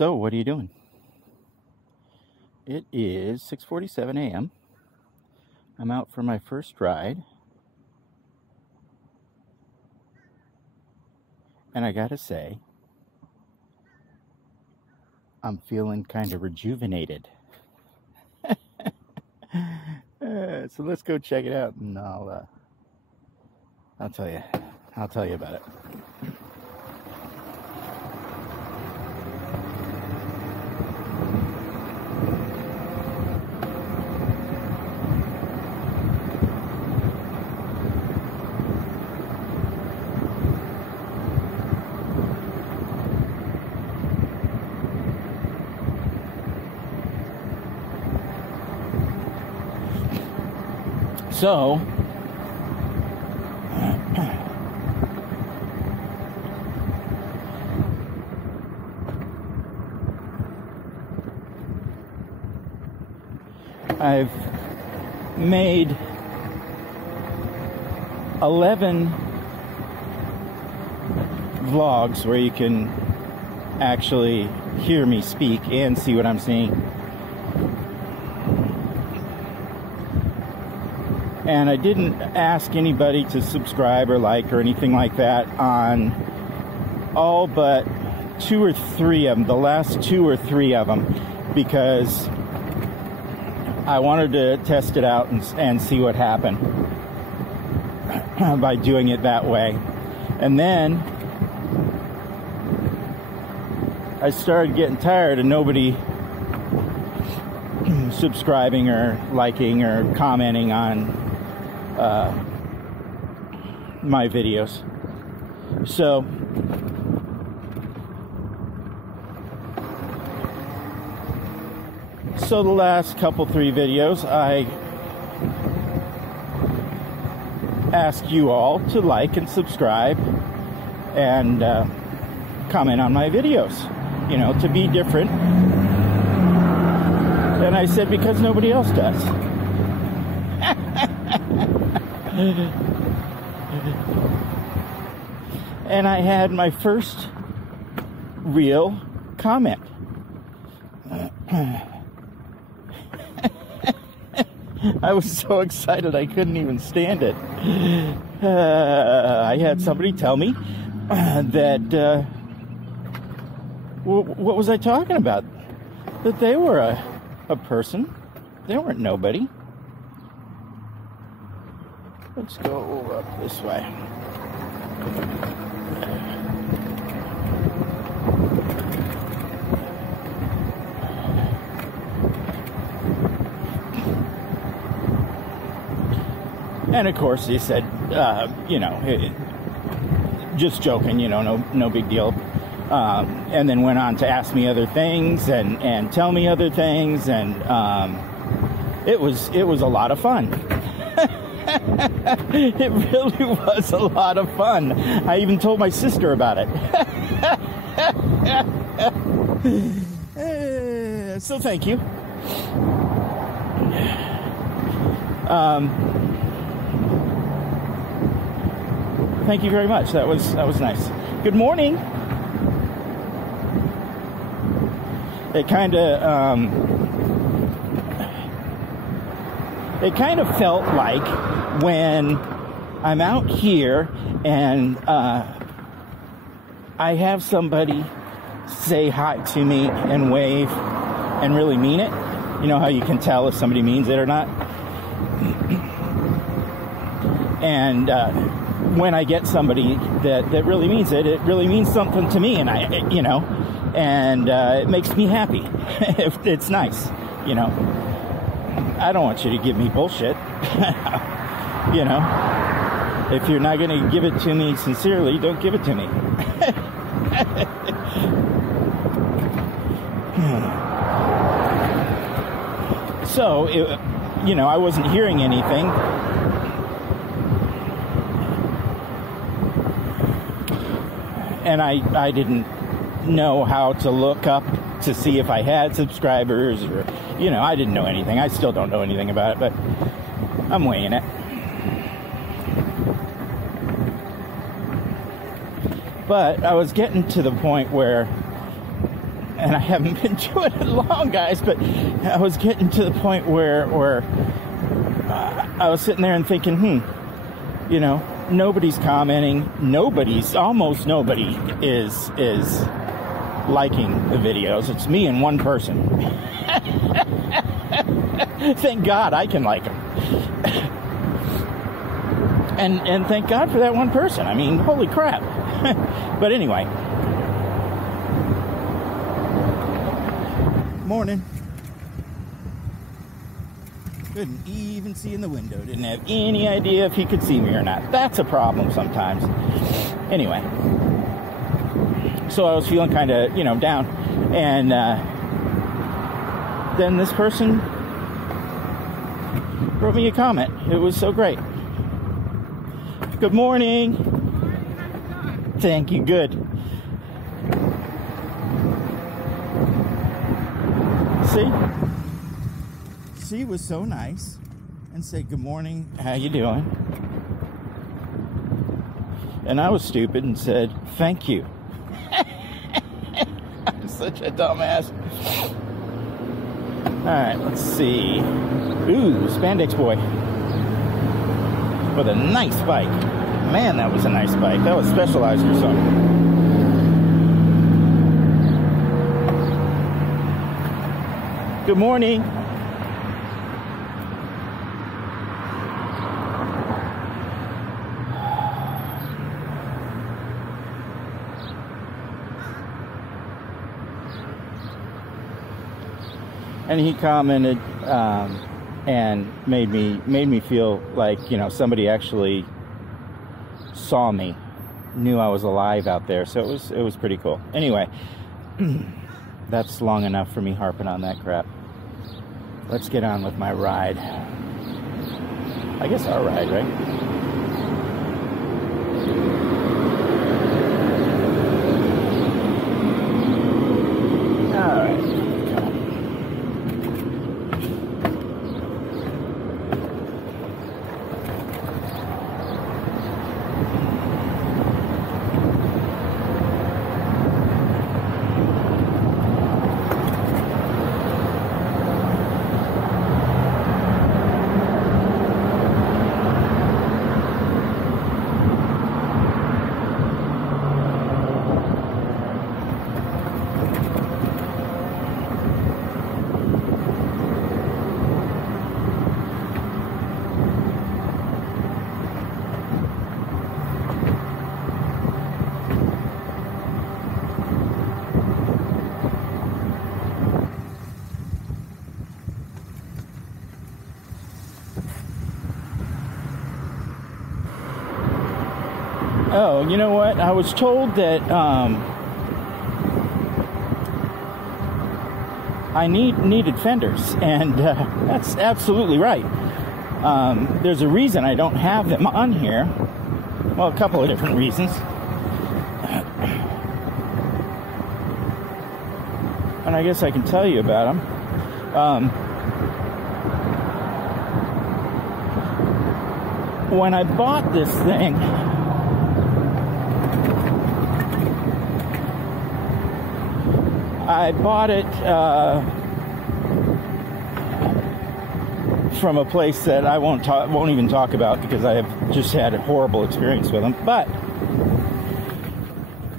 So, what are you doing? It is 6:47 a.m. I'm out for my first ride. And I gotta say, I'm feeling kind of rejuvenated. So let's go check it out, and I'll tell you about it. So, I've made 11 vlogs where you can actually hear me speak and see what I'm seeing. And I didn't ask anybody to subscribe or like or anything like that on all but 2 or 3 of them, the last 2 or 3 of them, because I wanted to test it out and see what happened by doing it that way. And then I started getting tired of nobody subscribing or liking or commenting on my videos. So the last couple 3 videos I asked you all to like and subscribe and comment on my videos, you know, to be different. And I said, because nobody else does. And I had my first real comment. I was so excited I couldn't even stand it. I had somebody tell me that what was I talking about? That they were a person. They weren't nobody. Let's go up this way. And of course, he said, you know, just joking, you know, no big deal. And then went on to ask me other things and tell me other things, and it was a lot of fun. It really was a lot of fun. I even told my sister about it. So thank you. Thank you very much. That was nice. Good morning. It kind of felt like when I'm out here and I have somebody say hi to me and wave and really mean it. You know how you can tell if somebody means it or not? And when I get somebody that really means it, it really means something to me, and it makes me happy. It's nice, you know. I don't want you to give me bullshit. You know, if you're not going to give it to me sincerely, don't give it to me. So, you know, I wasn't hearing anything. And I didn't know how to look up to see if I had subscribers, or, you know, I didn't know anything. I still don't know anything about it, but I'm weighing it. But I was getting to the point where and I haven't been doing it long, guys, but I was getting to the point where I was sitting there and thinking, you know, nobody's commenting, almost nobody is liking the videos. It's me and one person. Thank God I can like them. And thank God for that one person. I mean, holy crap. But anyway. Morning. Couldn't even see in the window. Didn't have any idea if he could see me or not. That's a problem sometimes. Anyway. So I was feeling kind of, you know, down. And then this person wrote me a comment. It was so great. Good morning. Thank you. Good. See? She was so nice and said, good morning. How you doing? And I was stupid and said, thank you. I'm such a dumbass. Alright, let's see. Ooh, Spandex Boy. With a nice bike. Man, that was a nice bike. That was Specialized or something. Good morning. And he commented and made me feel like, you know, somebody actually saw me, knew I was alive out there. So it was pretty cool. Anyway, that's long enough for me harping on that crap. Let's get on with my ride. I guess our ride, right? Oh, you know what? I was told that I needed fenders, and that's absolutely right. There's a reason I don't have them on here. Well, a couple of different reasons. And I guess I can tell you about them. When I bought this thing, I bought it from a place that I won't even talk about because I have just had a horrible experience with them. But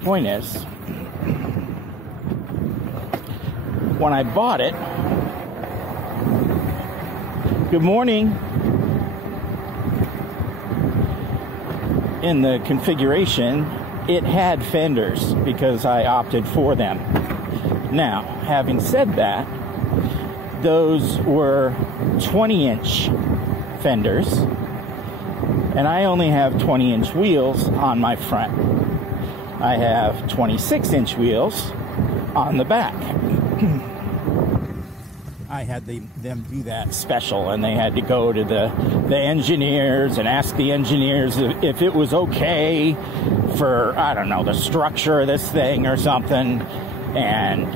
point is, when I bought it, good morning, in the configuration, it had fenders because I opted for them. Now, having said that, those were 20-inch fenders, and I only have 20-inch wheels on my front. I have 26-inch wheels on the back. I had them do that special, and they had to go to the engineers and ask the engineers if it was okay for, I don't know, the structure of this thing or something. And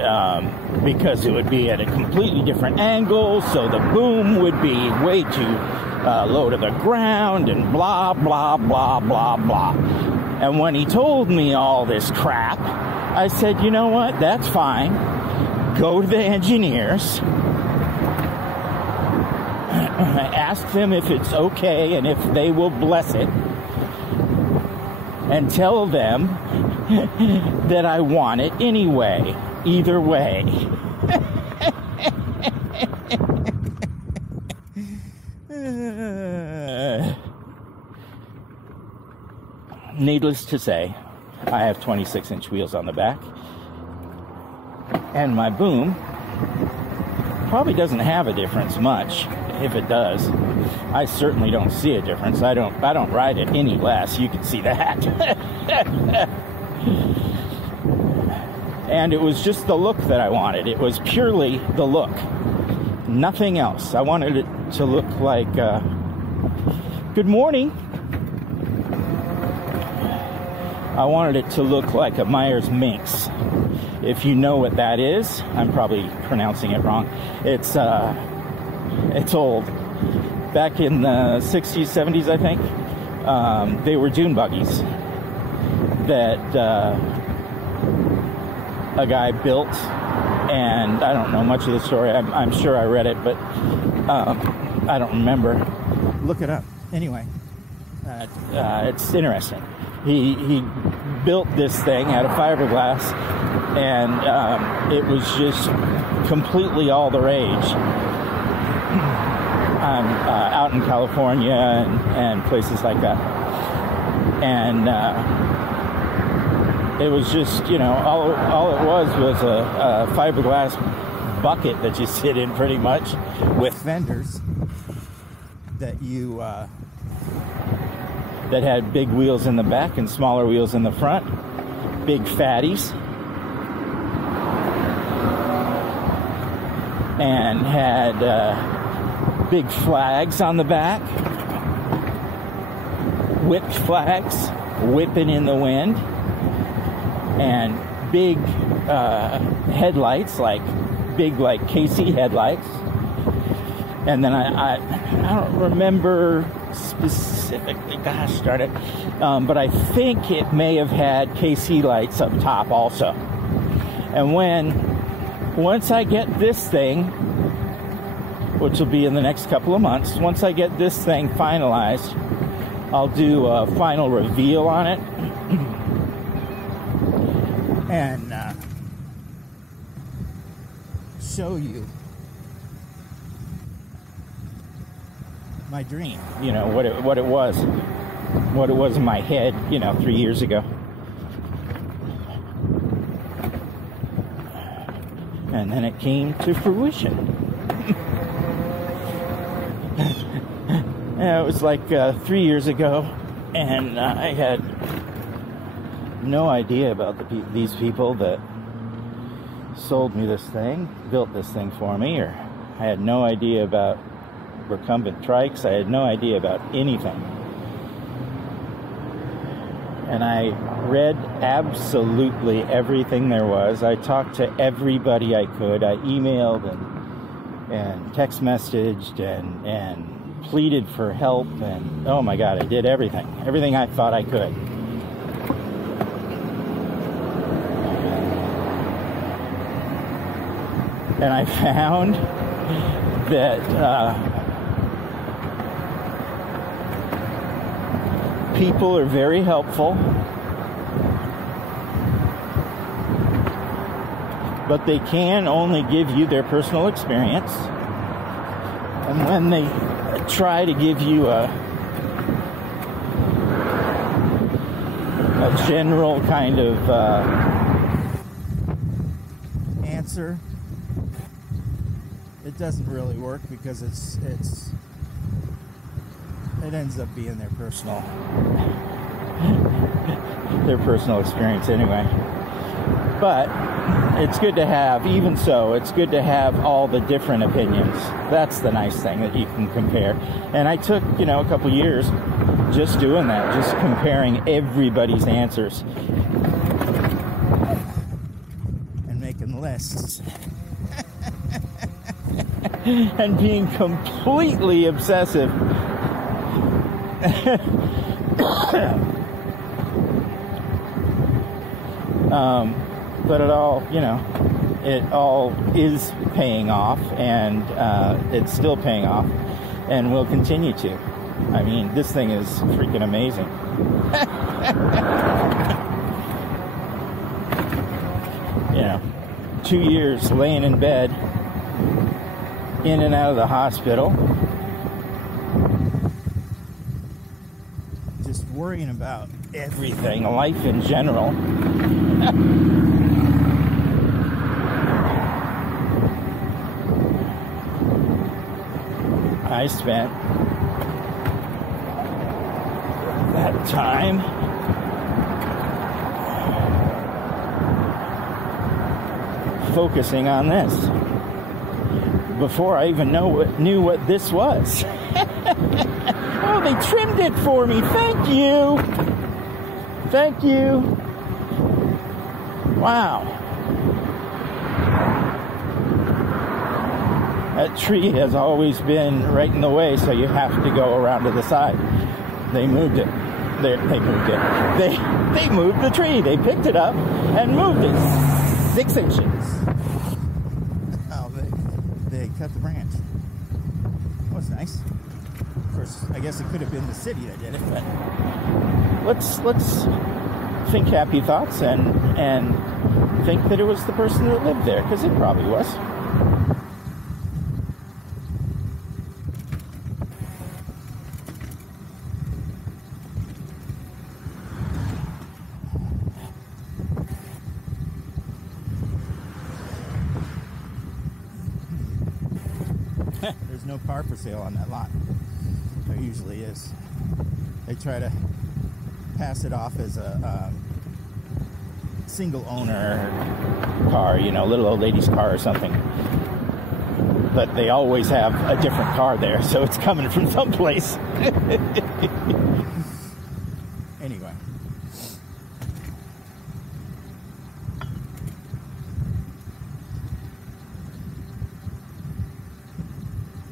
because it would be at a completely different angle, so the boom would be way too low to the ground, and blah, blah, blah, blah, blah. And when he told me all this crap, I said, you know what, that's fine. go to the engineers, ask them if it's okay and if they will bless it, and tell them that I want it anyway, either way. Needless to say, I have 26-inch wheels on the back, and my boom probably doesn't have a difference much. If it does, I certainly don't see a difference. I don't ride it any less. You can see that. And it was just the look that I wanted. It was purely the look, nothing else. I wanted it to look like good morning. I wanted it to look like a Myers Minx. If you know what that is, I'm probably pronouncing it wrong. It's old. Back in the 60s, 70s, I think, they were dune buggies that a guy built, and I don't know much of the story. I'm sure I read it, but I don't remember. Look it up. Anyway, it's interesting. He built this thing out of fiberglass, and it was just completely all the rage. Out in California and places like that. And it was just, you know, all it was a fiberglass bucket that you sit in pretty much, with fenders that you that had big wheels in the back and smaller wheels in the front, big fatties, and had big flags on the back, whipped flags, whipping in the wind, and big headlights, like KC headlights. And then I don't remember specifically, gosh darn it, but I think it may have had KC lights up top also. And once I get this thing, which will be in the next couple of months, once I get this thing finalized, I'll do a final reveal on it. And show you my dream, you know, what it was in my head, you know, 3 years ago. And then it came to fruition. Yeah, it was like 3 years ago, and I had no idea about these people that sold me this thing, built this thing for me, or I had no idea about recumbent trikes. I had no idea about anything. And I read absolutely everything there was. I talked to everybody I could. I emailed and text messaged and pleaded for help, and oh my God, I did everything I thought I could. And I found that people are very helpful, but they can only give you their personal experience. And when they try to give you a general kind of answer, it doesn't really work, because it ends up being their personal experience anyway. But it's good to have, even so, it's good to have all the different opinions. That's the nice thing, that you can compare. And I took, you know, a couple years just doing that, just comparing everybody's answers and making lists. And being completely obsessive. But it all, you know, it all is paying off, and it's still paying off, and will continue to. I mean, this thing is freaking amazing. You know, 2 years laying in bed, in and out of the hospital, just worrying about everything, life in general. I spent that time focusing on this before I even knew what this was. Oh, they trimmed it for me. Thank you. Thank you. Wow. That tree has always been right in the way, so you have to go around to the side. They moved it. They moved it. They moved the tree. They picked it up and moved it 6 inches. Oh, they cut the branch. That was nice. Of course, I guess it could have been the city that did it, but let's think happy thoughts and think that it was the person that lived there, because it probably was. There's no car for sale on that lot. There usually is. They try to pass it off as a single owner car, you know, little old lady's car or something. But they always have a different car there, so it's coming from someplace. Anyway.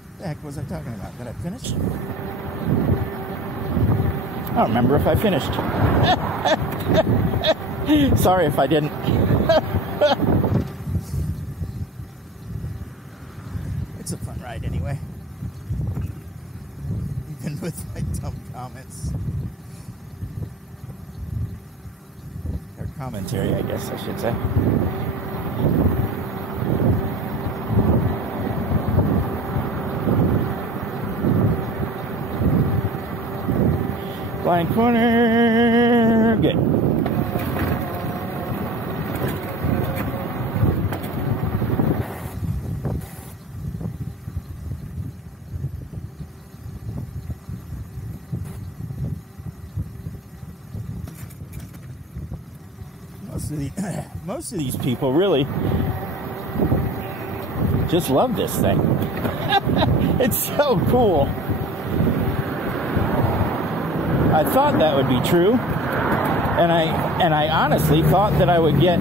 What the heck was I talking about? Did I finish? I don't remember if I finished. Sorry if I didn't. It's a fun ride anyway. Even with my dumb comments. Or commentary, I guess I should say. Blind corner, good. Most of these people really just love this thing. It's so cool. I thought that would be true, and I honestly thought that I would get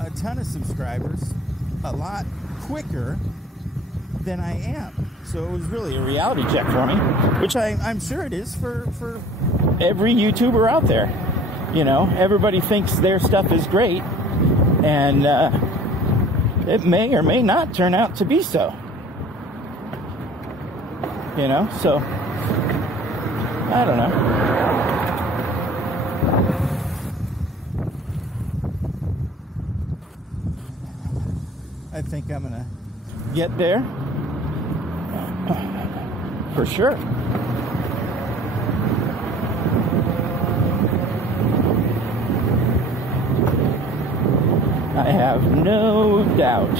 a ton of subscribers a lot quicker than I am. So it was really a reality check for me, which I'm sure it is for every YouTuber out there. You know, everybody thinks their stuff is great, and it may or may not turn out to be so. You know, so I don't know. I think I'm gonna get there for sure. I have no doubt.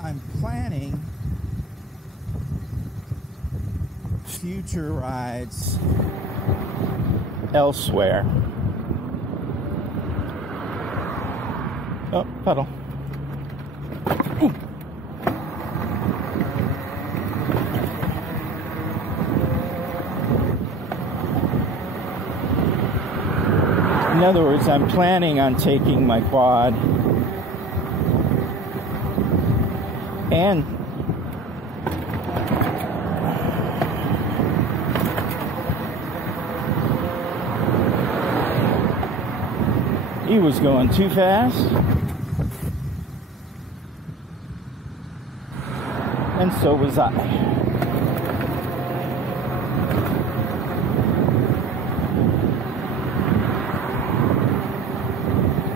I'm planning future rides elsewhere. Oh, puddle. Ooh. In other words, I'm planning on taking my quad and he was going too fast, and so was I.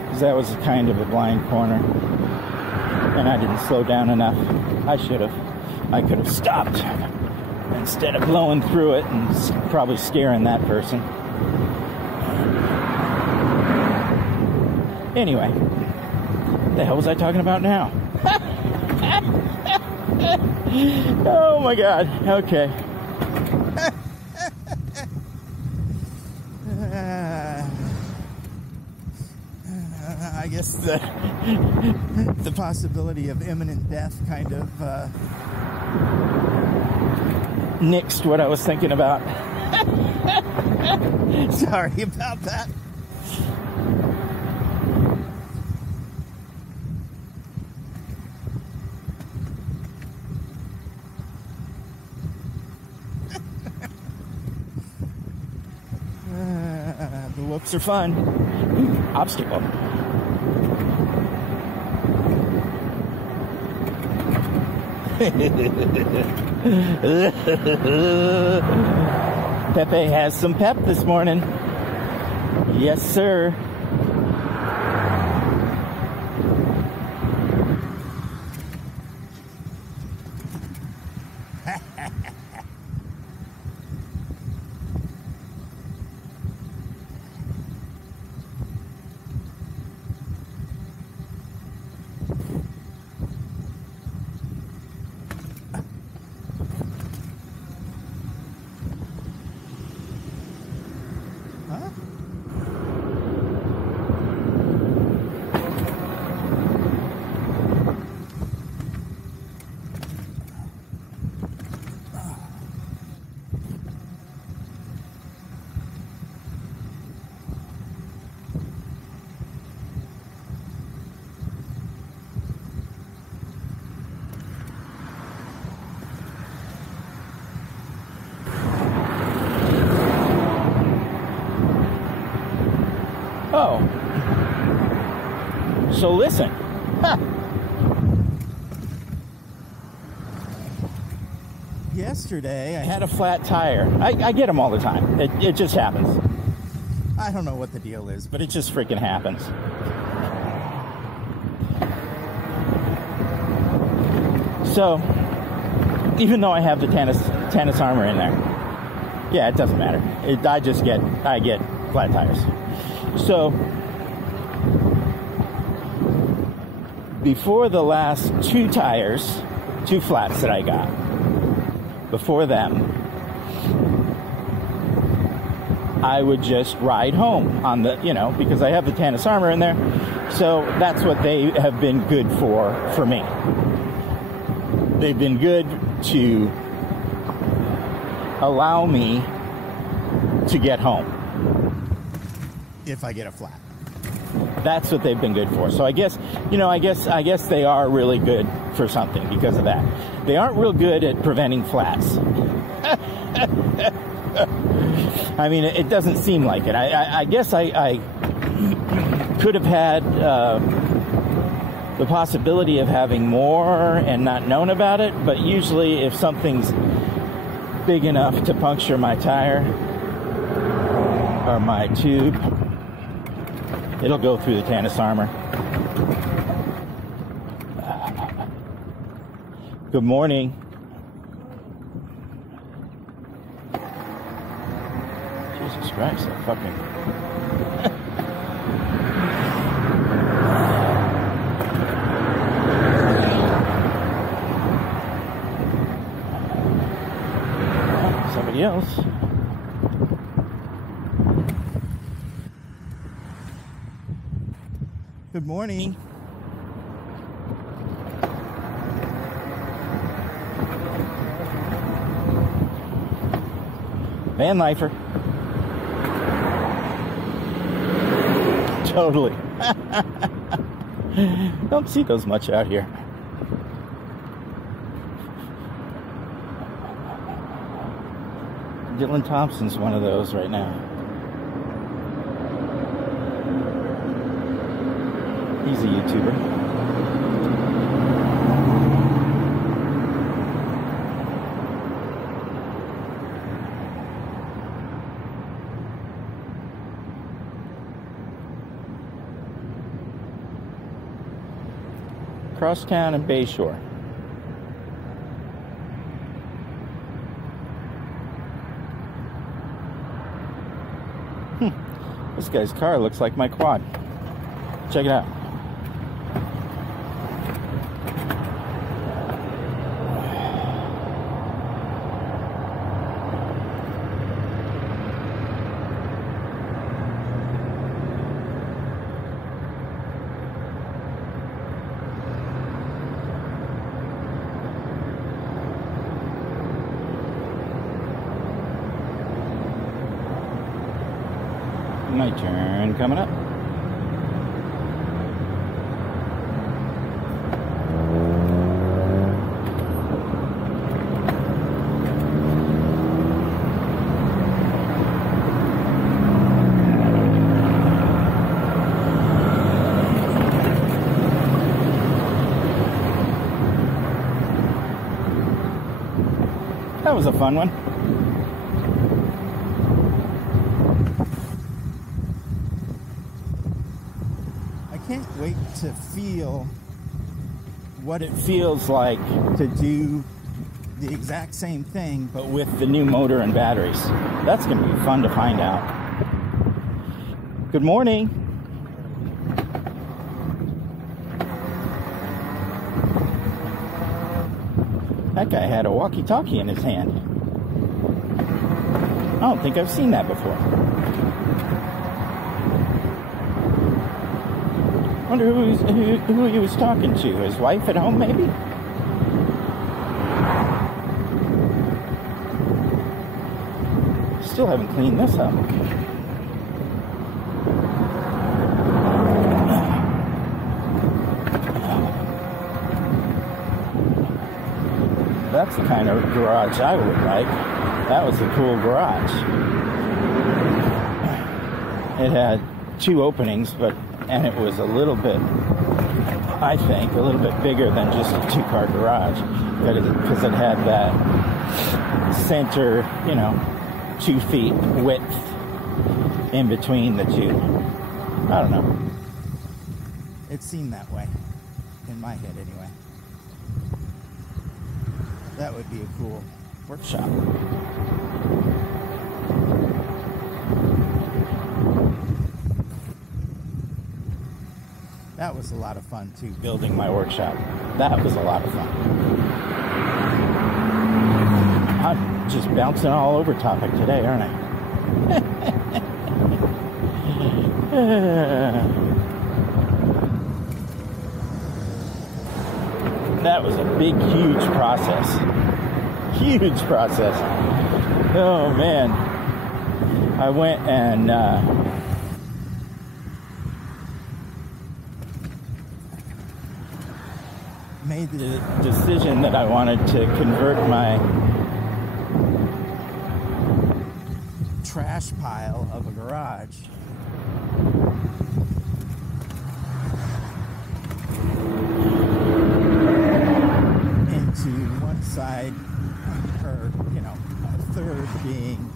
Because that was kind of a blind corner, and I didn't slow down enough. I should have. I could have stopped instead of blowing through it and probably scaring that person. Anyway, what the hell was I talking about now? Oh my God, okay. I guess the possibility of imminent death kind of nixed what I was thinking about. Sorry about that. The whoops are fun. Ooh, obstacle. Pepe has some pep this morning. Yes, sir. Oh. So listen. Huh. Yesterday, I had a flat tire. I get them all the time. It just happens. I don't know what the deal is, but it just freaking happens. So, even though I have the tennis armor in there, yeah, it doesn't matter. I get flat tires. So, before the last two flats that I got, before them, I would just ride home on the, because I have the tennis armor in there. So that's what they have been good for me. They've been good to allow me to get home if I get a flat. That's what they've been good for. So I guess they are really good for something because of that. They aren't real good at preventing flats. I mean, it doesn't seem like it. I guess I could have had the possibility of having more and not known about it, but usually if something's big enough to puncture my tire or my tube, it'll go through the tennis armor. Good morning. Jesus Christ, that fucking... Somebody else. Good morning. Van lifer. Totally. Don't see those much out here. Dylan Thompson's one of those right now. He's a YouTuber. Crosstown and Bayshore. This guy's car looks like my quad. Check it out. My turn coming up. That was a fun one. Can't wait to feel what it feels like to do the exact same thing but with the new motor and batteries. That's going to be fun to find out. Good morning. That guy had a walkie-talkie in his hand. I don't think I've seen that before. Wonder who he was talking to. His wife at home, maybe? Still haven't cleaned this up. That's the kind of garage I would like. That was a cool garage. It had 2 openings, and it was a little bit, I think, a little bit bigger than just a 2-car garage, because it had that center, 2 feet width in between the two. I don't know. It seemed that way, in my head anyway. That would be a cool workshop. That was a lot of fun too, building my workshop. That was a lot of fun. I'm just bouncing all over topic today, aren't I? That was a big, huge process. Huge process. Oh man. I went and made the decision that I wanted to convert my trash pile of a garage into one side, or a third being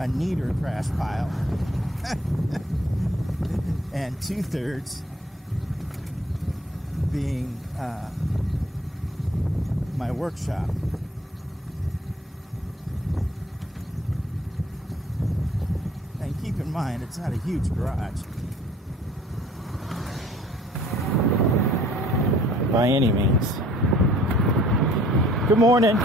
a neater trash pile and 2/3 being my workshop. And keep in mind, it's not a huge garage by any means. Good morning.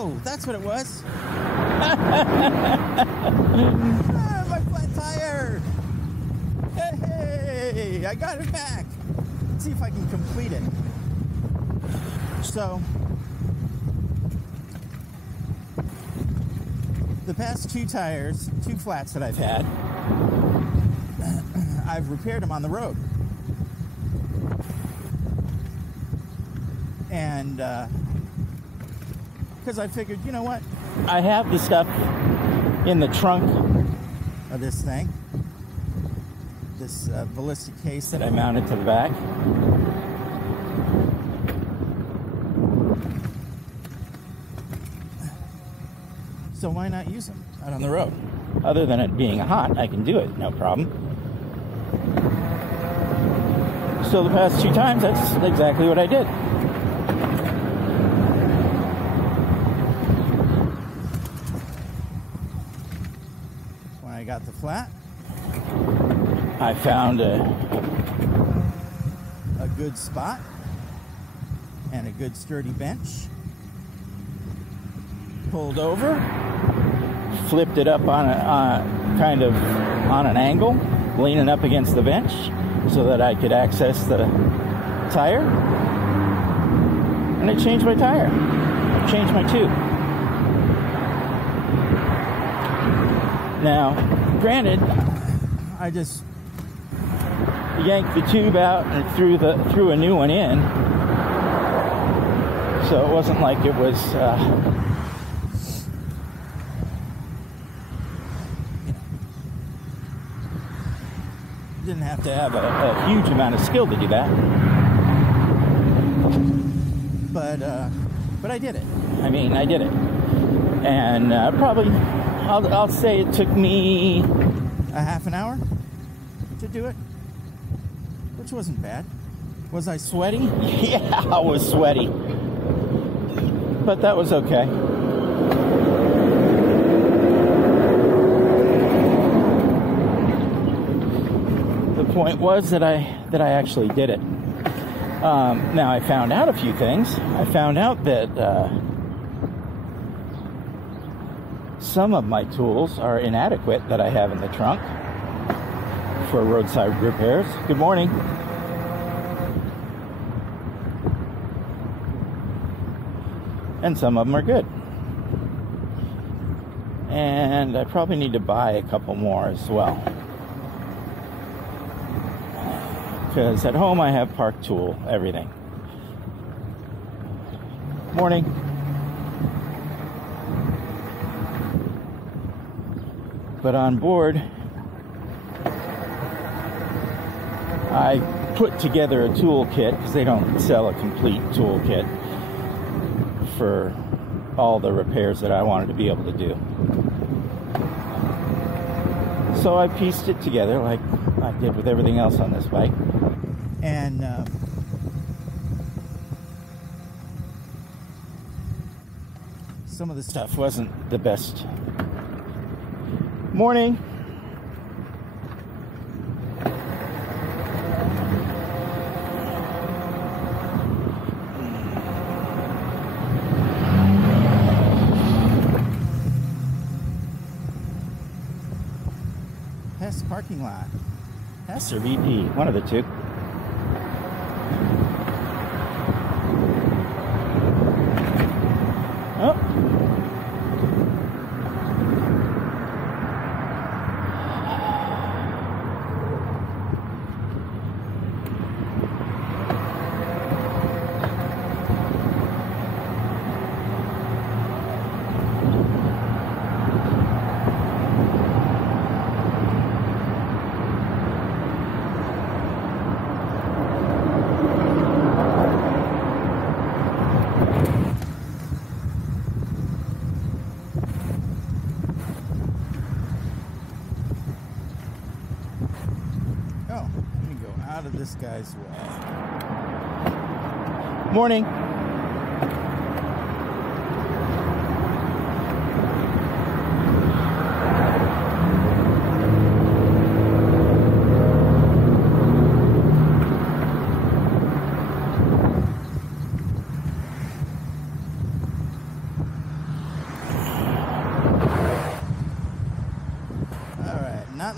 Oh, that's what it was. My flat tire. Hey, I got it back. Let's see if I can complete it. So, the past two tires, two flats that I've had, I've repaired them on the road. And because I figured, you know what? I have the stuff in the trunk of this thing, this ballistic case that I mounted to the back. So why not use them out on the road? Other than it being hot, I can do it, no problem. So the past two times, that's exactly what I did. When I got the flat, I found a good spot and a good sturdy bench. Pulled over, flipped it up on kind of on an angle, leaning up against the bench so that I could access the tire, and it changed my tire, changed my tube. Now, granted, I just yanked the tube out and threw a new one in, so it wasn't like it was didn't have to have a huge amount of skill to do that, but I did it. I mean, I did it, and probably I'll say it took me a half an hour to do it, which wasn't bad. Was I sweaty? Yeah, I was sweaty, but that was okay. The point was that I actually did it. Now I found out a few things. I found out that some of my tools are inadequate that I have in the trunk for roadside repairs. Good morning. And some of them are good. And I probably need to buy a couple more as well. Because at home I have park tool, everything. Morning. But on board, I put together a toolkit, because they don't sell a complete toolkit for all the repairs that I wanted to be able to do. So I pieced it together like I did with everything else on this bike. And some of the stuff wasn't the best. Morning. Hess parking lot. Hess or VP, one of the two. Oh. Out of this guy's way. Morning.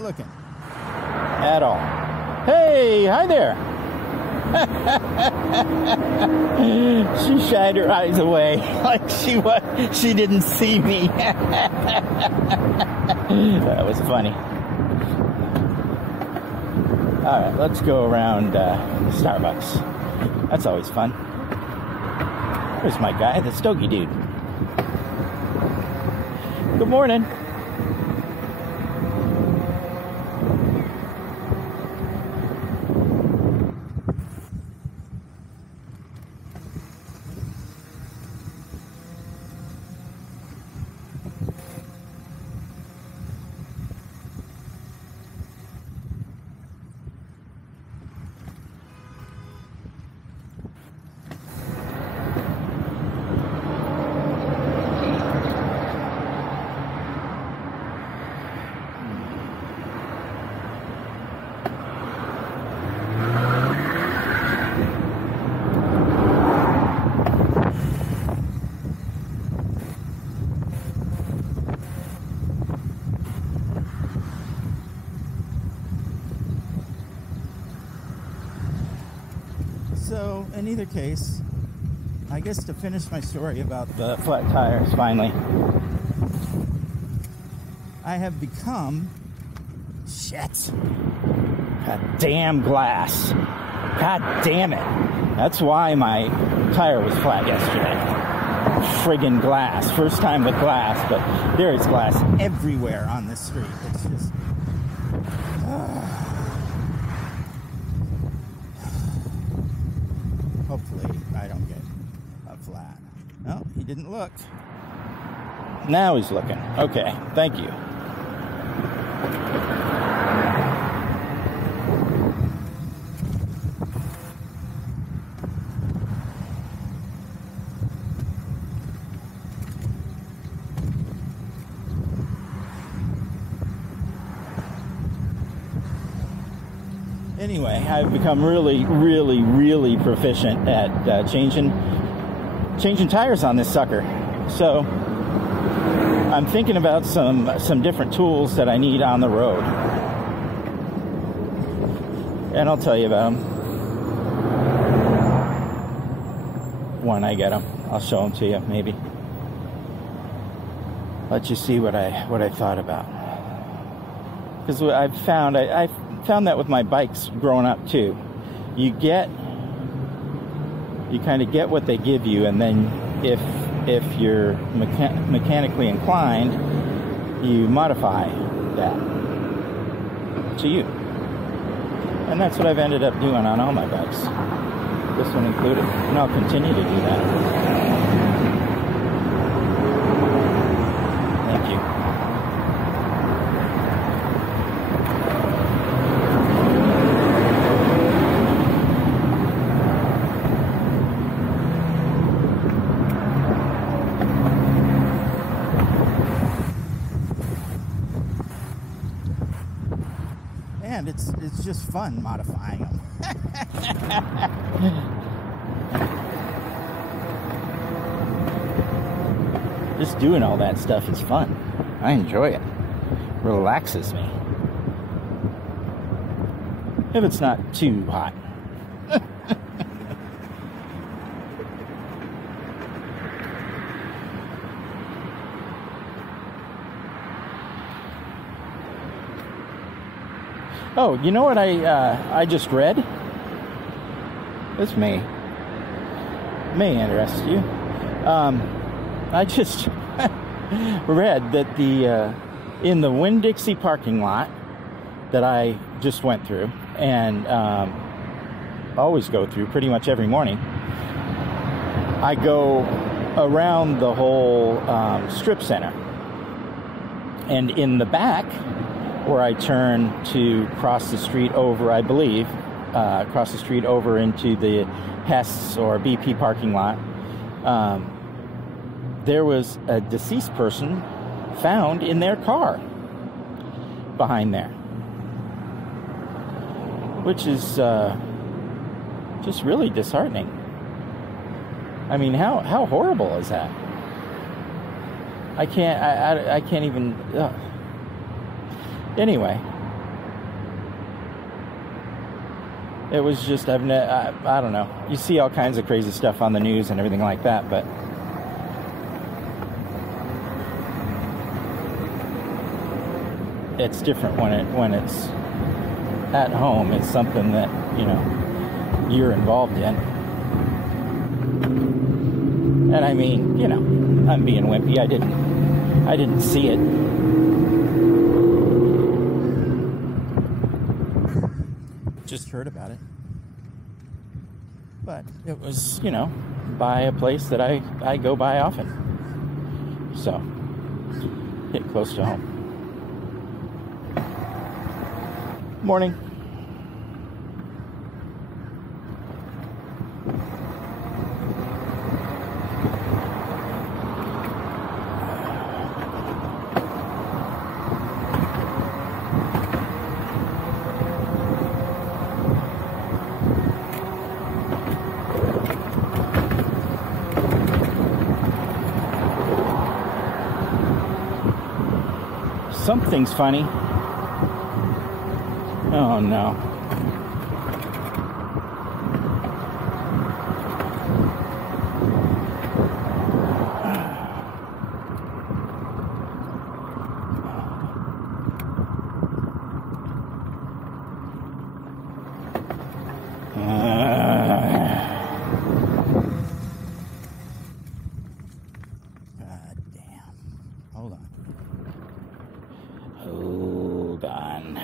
not looking at all. Hey, hi there. She shied her eyes away like she didn't see me. That was funny. All right, let's go around Starbucks. That's always fun. There's my guy, the Stogie dude. Good morning. So, in either case, I guess to finish my story about the flat tires, finally, I have become... Shit. God damn glass. God damn it. That's why my tire was flat yesterday. Friggin' glass. First time with glass, but there is glass everywhere on this street. It's just... Hopefully, I don't get a flat. No, he didn't look. Now he's looking. Okay, thank you. Anyway, I've become really, really, really proficient at changing tires on this sucker. So I'm thinking about some different tools that I need on the road, and I'll tell you about them when I get them. I'll show them to you, maybe. Let you see what I thought about. Because I've found I found that with my bikes growing up too. You kind of get what they give you, and then if you're mechanically inclined, you modify that to you. And that's what I've ended up doing on all my bikes, this one included, and I'll continue to do that. Thank you. And it's just fun modifying them. Just doing all that stuff is fun. I enjoy it. Relaxes me. If it's not too hot. Oh, you know what I just read? This may interest you. I just read that in the Winn-Dixie parking lot that I just went through, and always go through pretty much every morning, I go around the whole strip center, and in the back, where I turn to cross the street over, I believe, across the street over into the Hess or BP parking lot, there was a deceased person found in their car behind there, which is just really disheartening. I mean, how horrible is that? I can't even... Anyway, It was just, I don't know. You see all kinds of crazy stuff on the news and everything like that, but it's different when it's at home. It's something that, you know, you're involved in. And I mean, you know, I'm being wimpy. I didn't see it. Just heard about it. But it was, you know, by a place that I go by often. So, hit close to home. Morning. Something's funny. Oh no. God damn. Hold on. Hold on.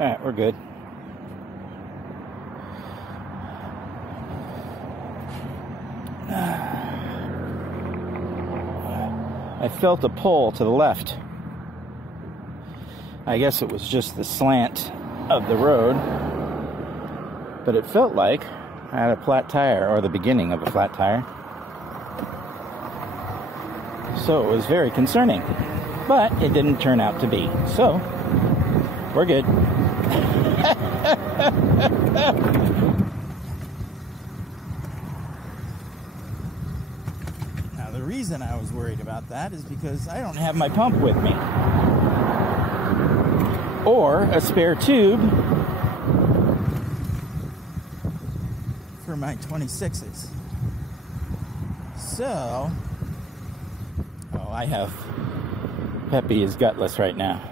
All right, we're good. I felt a pull to the left. I guess it was just the slant of the road, but it felt like I had a flat tire, or the beginning of a flat tire. So it was very concerning, but it didn't turn out to be. So we're good. Now, the reason I was worried about that is because I don't have my pump with me, or a spare tube for my 26s. So, I have, Peppy is gutless right now.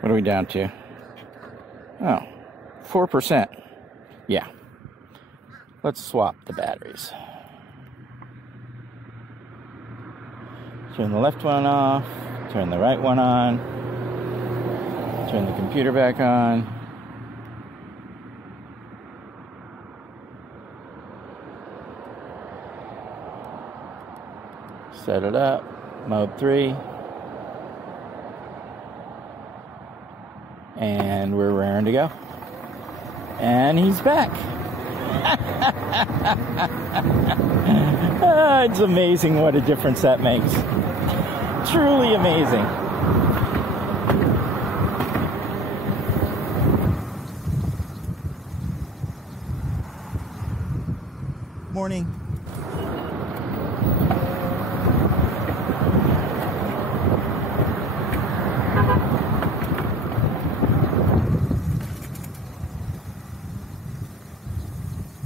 What are we down to? Oh, 4%. Yeah. Let's swap the batteries. Turn the left one off. Turn the right one on. Turn the computer back on. Set it up. Mode 3. And we're raring to go. And he's back. It's amazing what a difference that makes. Truly amazing. Morning.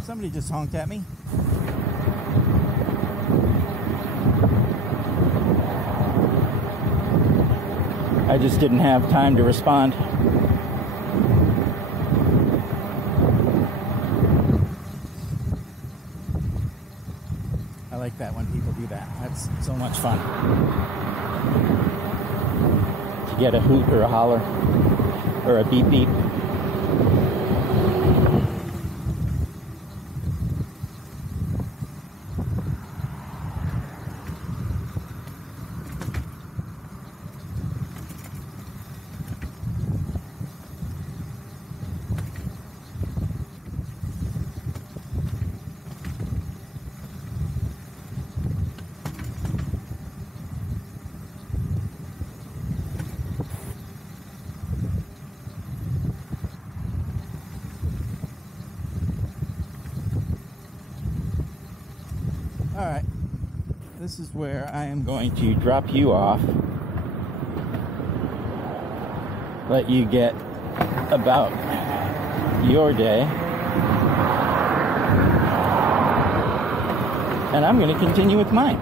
Somebody just honked at me. I just didn't have time to respond. I like that when people do that. That's so much fun. To get a hoot or a holler or a beep beep. this is where I am going to drop you off. Let you get about your day. And I'm going to continue with mine.